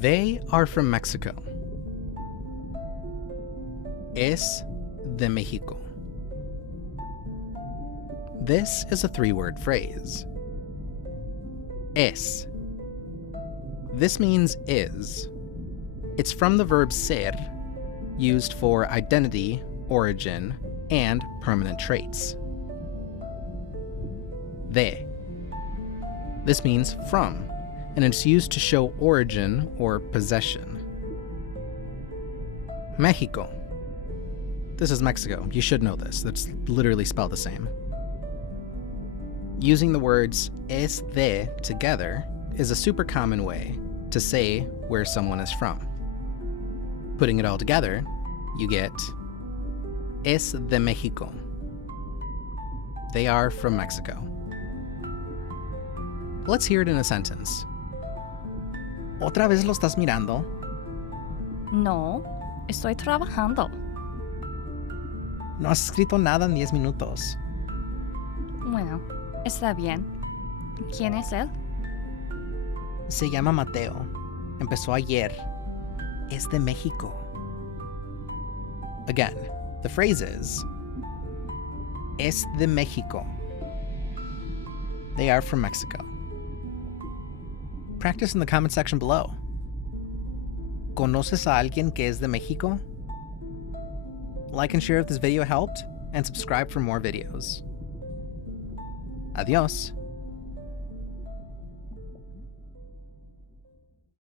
They are from Mexico. Es de México. This is a three-word phrase. Es. This means is. It's from the verb ser, used for identity, origin, and permanent traits. De. This means from, and it's used to show origin or possession. México. This is Mexico. You should know this. That's literally spelled the same. Using the words es de together is a super common way to say where someone is from. Putting it all together, you get es de México. They are from Mexico. Let's hear it in a sentence. ¿Otra vez lo estás mirando? No, estoy trabajando. No has escrito nada en 10 minutos. Bueno, está bien. ¿Quién es él? Se llama Mateo. Empezó ayer. Es de México. Again, the phrase is es de México. They are from Mexico. Practice in the comment section below. ¿Conoces a alguien que es de México? Like and share if this video helped, and subscribe for more videos. Adiós.